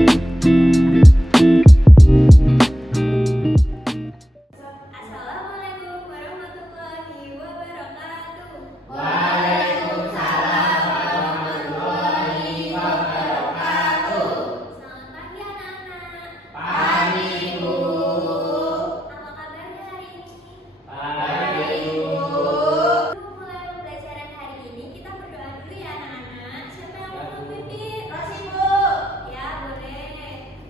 Assalamualaikum warahmatullahi wabarakatuh. Waalaikumsalam warahmatullahi wabarakatuh. Selamat pagi anak-anak. Pagi Bu. Apa kabarnya hari ini? Pagi Bu. Sebelum mulai pembelajaran hari ini, kita berdoa dulu ya anak-anak. Siapa yang mau memimpin? Kasih Bu. Ya, boleh.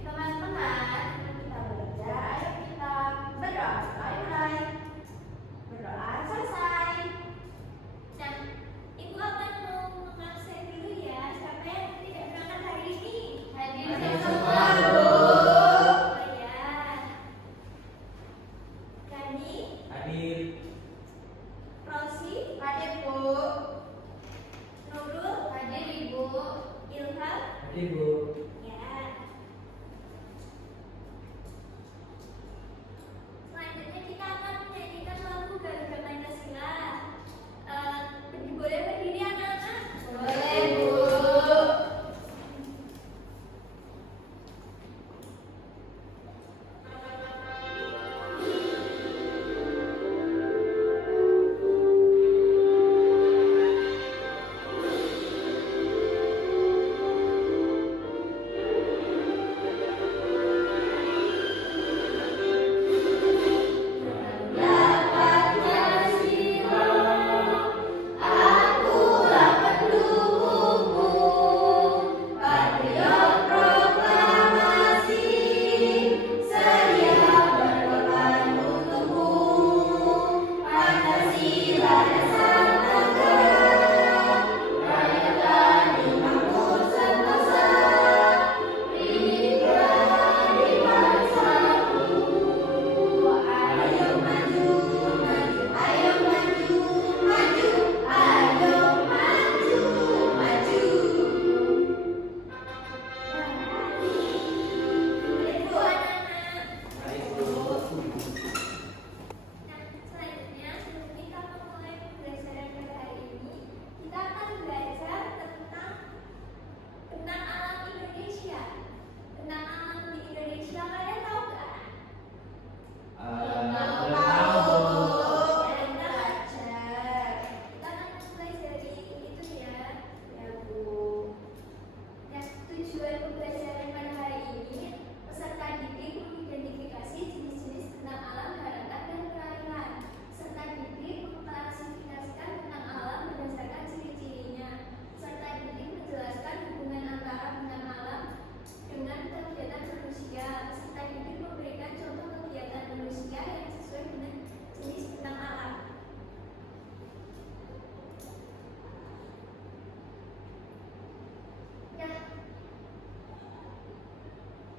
Teman-teman, kita belajar. Ayo kita berdoa. Ayo mulai. Berdoa selesai. Nah, Ibu akan mau mengabsen dulu ya. Siapa yang tidak berangkat hari ini? Hadir semua, Bu. Oh ya. Gani, Hadir. Rosi, Hadir Bu. Nurul, Hadir Ibu. Ilham, Hadir Bu. ya. Selanjutnya kita akan menyanyikan lagu Garuda Pancasila. Boleh berdiri anak-anak? Boleh Bu. Akulah pendukungmu, patriot proklamasi, sedia berkorban untukmu. Pancasila dasar negara, rakyat dimakmur sentosa, Bhinneka di barisanku. Ayo maju, maju, ayo maju, maju, ayo maju, maju. Boleh Bu anak-anak. Baik Bu. Nah, selanjutnya sebelum kita memulai pembelajaran pada hari ini, kita akan belajar tentang alam Indonesia. Tentang alam di Indonesia, kalian tahu nggak? Belum tahu Bu. Ya, kita belajar. Kita akan mulai dari itu ya Bu. Nah, tujuan pembelajaran pada hari ini, peserta didik mengidentifikasi jenis-jenis tentang alam, daratan, dan perairan. Peserta didik mengklasifikasikan tentang alam berdasarkan ciri-cirinya. Peserta didik menjelaskan hubungan antara benda alam dengan kegiatan manusia. Peserta didik memberikan contoh kegiatan manusia yang sesuai dengan jenis benda alam. Nah,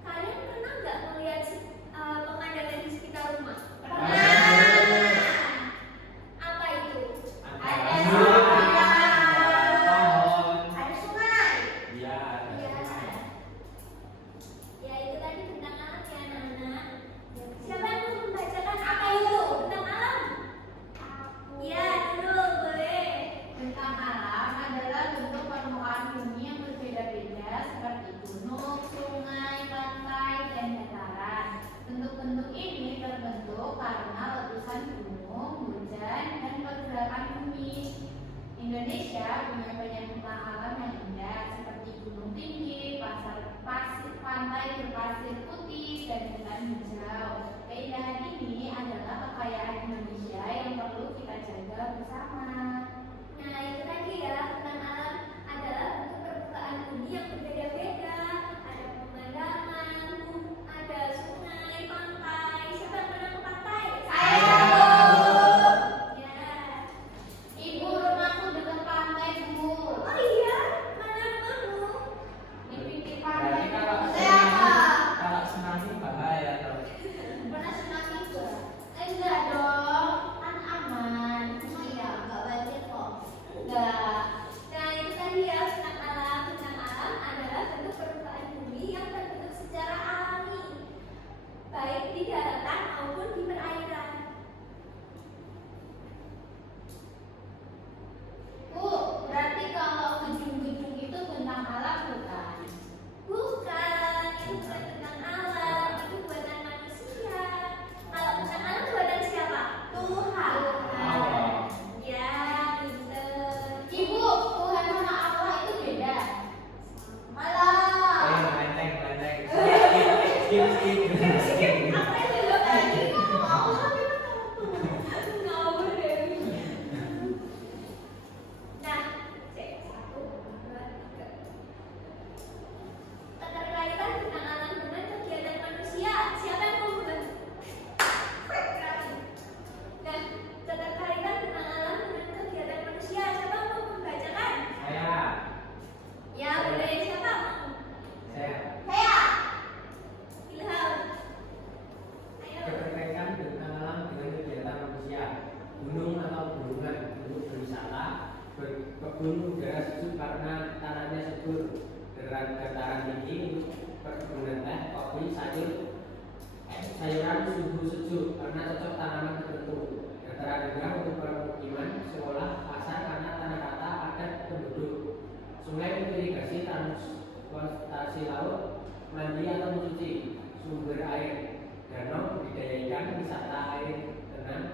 kalian pernah nggak melihat pemandangan di sekitar rumah? Pernah. Apa itu? Ada pohon. Ada sungai. Iya, ada Ya. sungai. Ya, itu tadi bentang alam ya anak-anak. Siapa yang mau membacakan apa itu bentang alam? Ya, dulu boleh. Bentang alam adalah bentuk permukaan bumi yang berbeda-beda seperti gunung, sungai, pantai, dan dataran. Bentuk-bentuk ini terbentuk karena letusan gunung, hujan, dan pergerakan bumi. Indonesia punya banyak bentang alam yang indah seperti gunung tinggi, pantai berpasir putih, dan hutan hijau. Keindahan ini adalah kekayaan Indonesia yang perlu kita jaga bersama. Nah, itu tadi ya, bentang alam adalah bentuk permukaan bumi yang berbeda-beda. Ada pemandangan, ada sungai, pantai. Siapa yang pernah ke pantai? Saya. Ya. Ibu, rumahku dekat pantai, Bu. sayuran suhu sejuk karena cocok tanaman tertentu. Dataran rendah untuk permukiman, sekolah, pasar karena tanah rata padat penduduk. Sungai untuk irigasi, transportasi laut, mandi atau mencuci. Sumber air, danau budidaya ikan, wisata air tenang,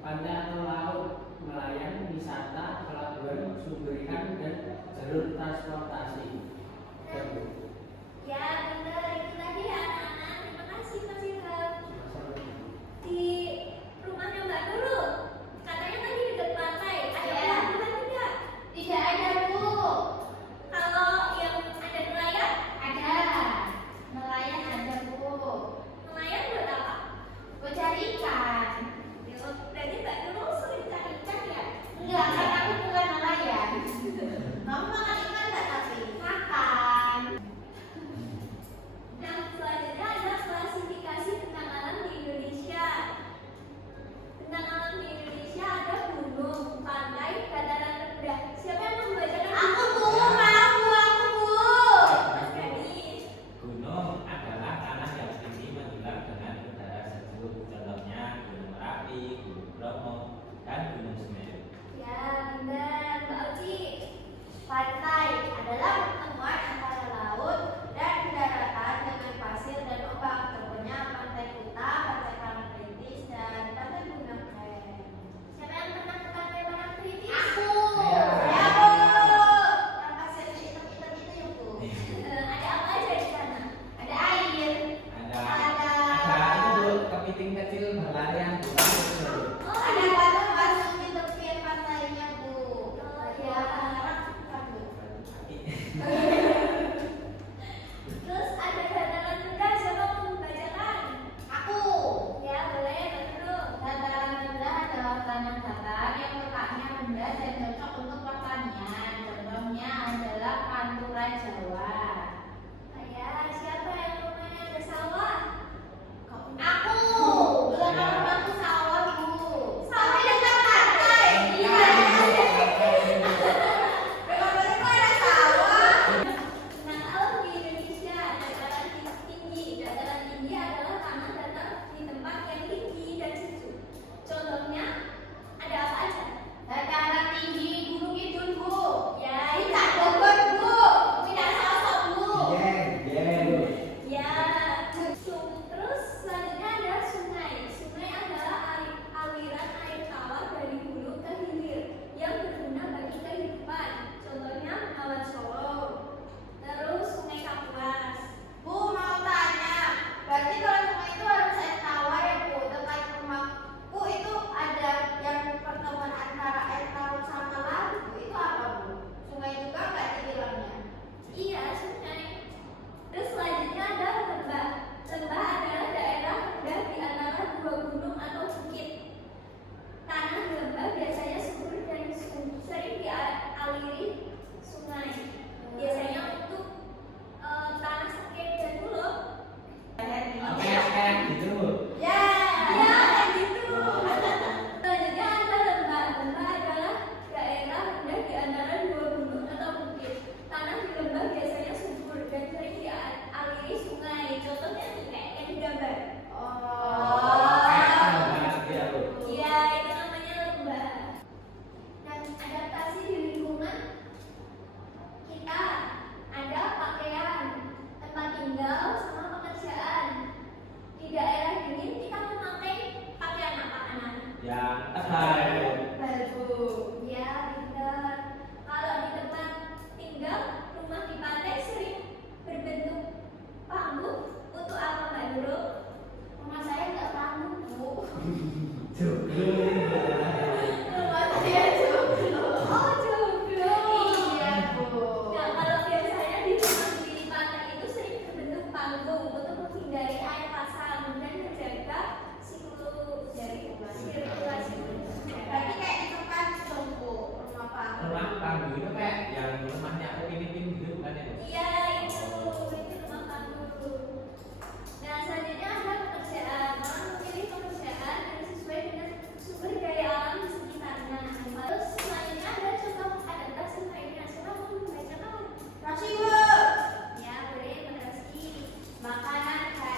pantai atau laut, nelayan, wisata, pelabuhan, sumber ikan dan jalur transportasi. Ya, benar. Itu tadi ya anak-anak. Terima kasih Mas Ilham. Di rumahnya Mbak Nurul, katanya tadi dekat pantai. Ada Ya. pelabuhan tidak? Tidak ada, Bu. Kalau yang ada nelayan, Ada. Nelayan ada, Bu. nelayan buat apa? Buat cari ikan. Ya, berarti Mbak Nurul sering cari ikan ya? Enggak, kan aku bukan nelayan. Kamu makan ikan nggak tapi? Makan. Nah, selanjutnya ada klasifikasi tentang alam di Indonesia. Tentang alam di Indonesia ada gunung, pantai, dataran rendah. Siapa yang mau membacakan? Aku, Bu. Aku, Bu. Mas Gadis. Gunung adalah tanah yang tinggi menjulang dengan udara sejuk. Contohnya Gunung Merapi, Gunung Bromo, dan Gunung Semeru. Ya, benar. Mbak Oci. Pantai adalah pertemuan antara laut dan daratan dengan pasir dan ombak. Contohnya Pantai Kuta, Pantai Parangtritis, dan Pantai Bunaken. Siapa yang pernah ke pantai Parangtritis? Aku. Saya. Ya, Bu. Yang pasir hitam-hitam itu ya, Bu. Ada apa aja di sana? Ada air. Ada itu Bu, kepiting kecil berlarian di pasir. Oh, Ada batu-batu di tepi pantainya, Bu. Oh, Ya, ya. bukan, Bu. Terus ada dataran rendah. Siapa mau membacakan? Aku. Ya, boleh. Mbak Nurul. Dataran rendah adalah tanah datar yang letaknya rendah dan cocok untuk pertanian. Contohnya adalah Pantura Jawa. Ya, siapa yang rumahnya ada sawah? Aku. Belakang rumahku sawah, Bu. Sawah Tapi dekat pantai. Iya. Dekat rumahku ada sawah. Nah, alam di Indonesia, dataran tinggi. Dataran tinggi adalah tanah datar di tempat yang tinggi dan sejuk. Contohnya, ada apa aja? Dataran tinggi Gunung Kidul, Bu. Ya, Puncak Bogor, Bu. Puncak Sosok, Bu. Ya. Terus selanjutnya ada sungai. Sungai adalah aliran air tawar dari hulu ke hilir yang berguna bagi kehidupan. Contohnya Bengawan Solo. Terus Sungai Kapuas. Bu, mau tanya. Berarti kalau sungai itu harus air tawar ya, Bu. Dekat rumahku itu ada yang pertemuan antara air tawar sama laut, Bu. Itu apa, Bu? Sungai juga nggak dibilangnya? Iya, sungai. Terus selanjutnya ada lembah. Lembah adalah daerah rendah di antara dua gunung atau bukit. Tanah di lembah biasanya subur dan sering dialiri sungai. Biasanya untuk tanah sakit dan pulau. Oke, gitu Bu. Ya. Ya, kayak gitu. Selanjutnya ada lembah. Lembah adalah daerah rendah di antara dua gunung atau bukit. Tanah di lembah biasanya subur dan sering dialiri sungai. Contohnya nih kayak yang di gambar. Ya Bu. Iya, itu namanya lembah. Dan adaptasi di lingkungan kita ada pakaian, tempat tinggal, sama pekerjaan. Di daerah dingin kita memakai pakaian apa anak-anak? Yang tebal Bu. Baju. Ya, benar. Kalau di tempat tinggal, rumah di pantai sering berbentuk panggung. Untuk apa Mbak Nurul? Rumah saya nggak panggung, Bu. Joglo. Rumah saya jomblo. Oh, jomblo. Iya, Bu. Nah, kalau biasanya di rumah di pantai itu sering berbentuk panggung untuk menghindari air pasang dan menjaga sirkulasi udara. Berarti kayak di tempat dong, Bu. Rumah panggung. Rumah panggung itu kayak yang rumahnya Upin Ipin gitu bukan ya? Iya, itu rumah panggung. Nah, selanjutnya ada pekerjaan. Orang memilih pekerjaan yang sesuai dengan sumber daya alam di sekitarnya. Terus selanjutnya ada contoh adaptasi lainnya. Siapa mau membacakan? Nasi, Bu. Ya, boleh, makasih. Makanan khas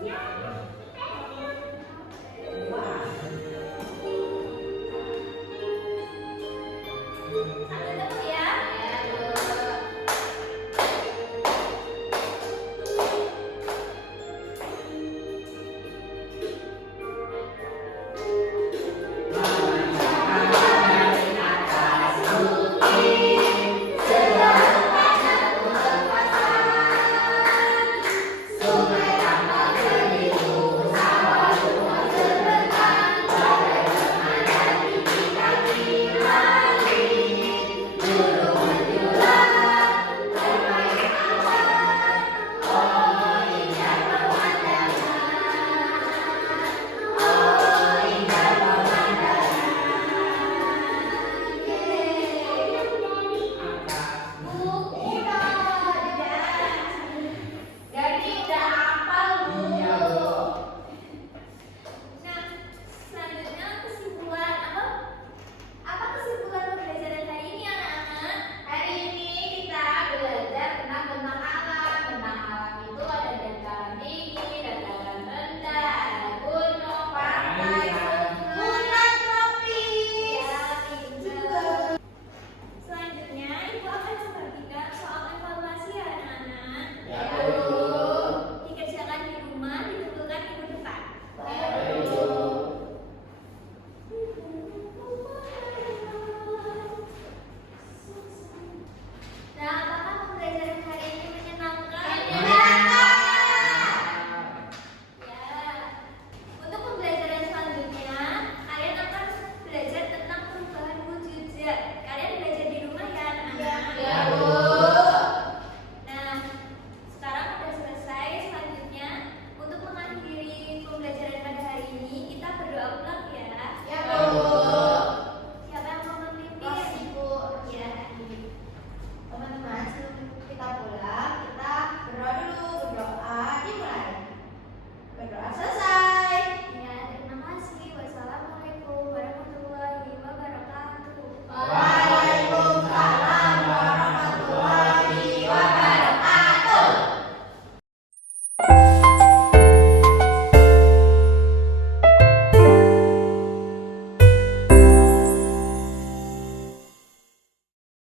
Ya,